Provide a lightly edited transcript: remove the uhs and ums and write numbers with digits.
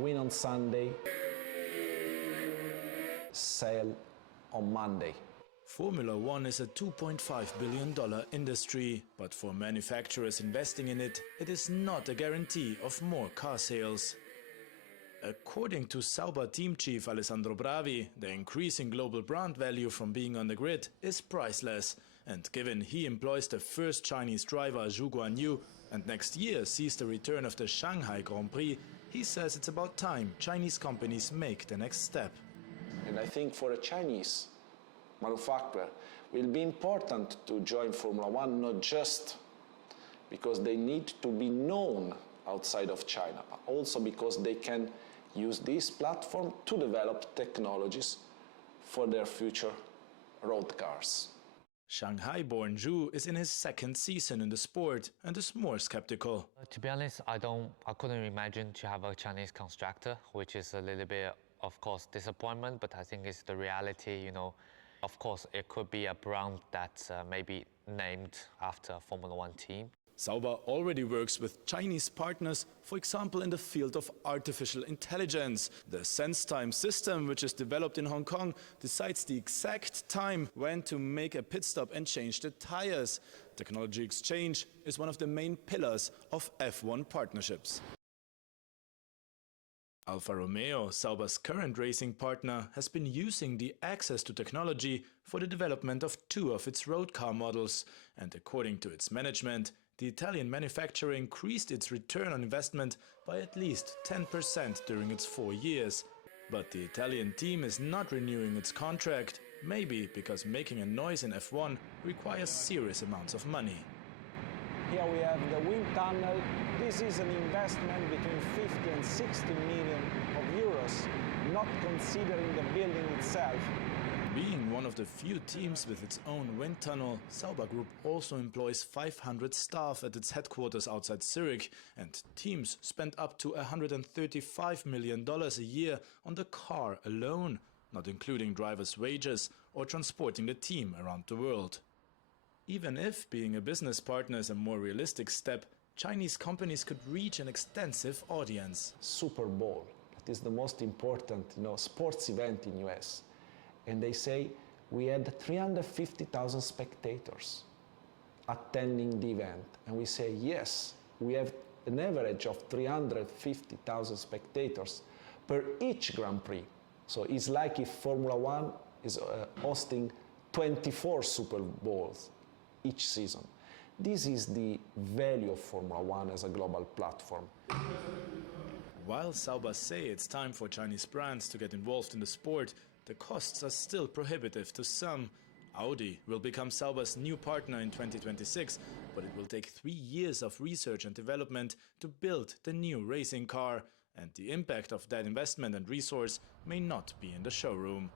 win on Sunday, sell on Monday. Formula One is a $2.5 billion industry, but for manufacturers investing in it, it is not a guarantee of more car sales. According to Sauber team chief Alessandro Bravi, the increasing global brand value from being on the grid is priceless. And given he employs the first Chinese driver, Zhou Guanyu, and next year sees the return of the Shanghai Grand Prix, he says it's about time Chinese companies make the next step. And I think for a Chinese manufacturer, it will be important to join Formula One, not just because they need to be known outside of China, but also because they can use this platform to develop technologies for their future road cars. Shanghai-born Zhou is in his second season in the sport and is more skeptical. To be honest, I couldn't imagine to have a Chinese constructor, which is a little bit, of course, disappointment, but I think it's the reality, you know. Of course, it could be a brand that's maybe named after a Formula One team. Sauber already works with Chinese partners, for example in the field of artificial intelligence. The SenseTime system, which is developed in Hong Kong, decides the exact time when to make a pit stop and change the tires. Technology exchange is one of the main pillars of F1 partnerships. Alfa Romeo, Sauber's current racing partner, has been using the access to technology for the development of 2 of its road car models. And according to its management, the Italian manufacturer increased its return on investment by at least 10% during its 4 years. But the Italian team is not renewing its contract, maybe because making a noise in F1 requires serious amounts of money. Here we have the wind tunnel. This is an investment between 50 and 60 million of euros, not considering the building itself. Being one of the few teams with its own wind tunnel, Sauber Group also employs 500 staff at its headquarters outside Zurich, and teams spend up to $135 million a year on the car alone, not including drivers' wages or transporting the team around the world. Even if being a business partner is a more realistic step, Chinese companies could reach an extensive audience. Super Bowl, that is the most important, sports event in US. And they say we had 350,000 spectators attending the event. And we say, yes, we have an average of 350,000 spectators per each Grand Prix. So it's like if Formula One is hosting 24 Super Bowls each season. This is the value of Formula One as a global platform. While Sauber say it's time for Chinese brands to get involved in the sport, the costs are still prohibitive to some. Audi will become Sauber's new partner in 2026, but it will take 3 years of research and development to build the new racing car, and the impact of that investment and resource may not be in the showroom.